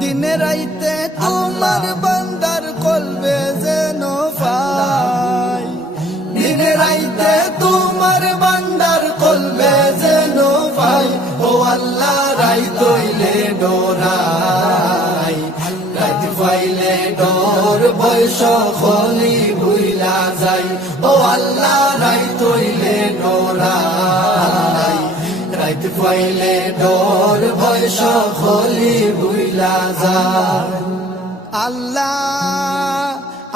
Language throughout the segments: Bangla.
দিনে রাইতে তোমার বান্দার কলবে যেন পাই, দিনে রাইতে তোমার বান্দার কলবে যেন পাই। ও আল্লাহ রাইত হইলে ডরাই, রাইত পাইলে ডর বয়স খলি ভুইলা যাই। ও আল্লাহ রাইত হইলে ডরাই, রাইত পাইলে ডর বয়স খলি ভুইলা যাই। আল্লাহ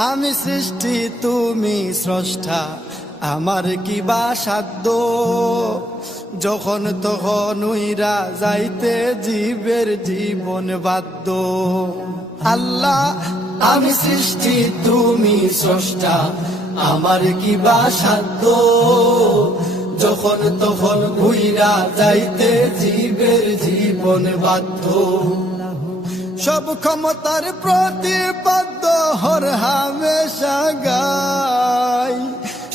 আমি সৃষ্টি তুমি স্রষ্টা, আমার কি বা সাধ্য, যখন তখন উইরা যাইতে জীবের জীবন বাধ্য। আল্লাহ আমি সৃষ্টি তুমি স্রষ্টা, আমার কি বা সাধ্য, যখন তখন উইরা যাইতে জীবের জীবন বাধ্য। সব ক্ষমতার প্রতিপাদ্য হর হামেশা গাই,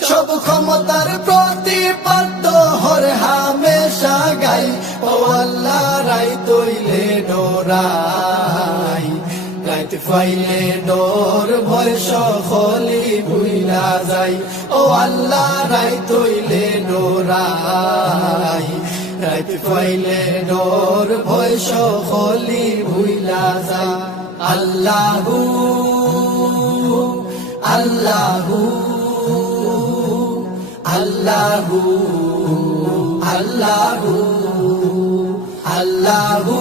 সব ক্ষমতার প্রতিপাদ্য হর হামেশা গাই। ও আল্লাহ রাইত হইলে ডরাই, রাইত পাইলে ডর ভয় সকলি ভুইলা যাই। ও আল্লাহ রাইত হইলে ডরাই, রাইত পাইলে ডর ভয় সকলি ভুইলা যাই। আল্লাহু আল্লাহু আল্লাহু আল্লাহু আল্লাহু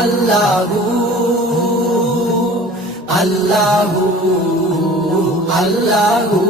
আল্লাহু আল্লাহু আল্লাহু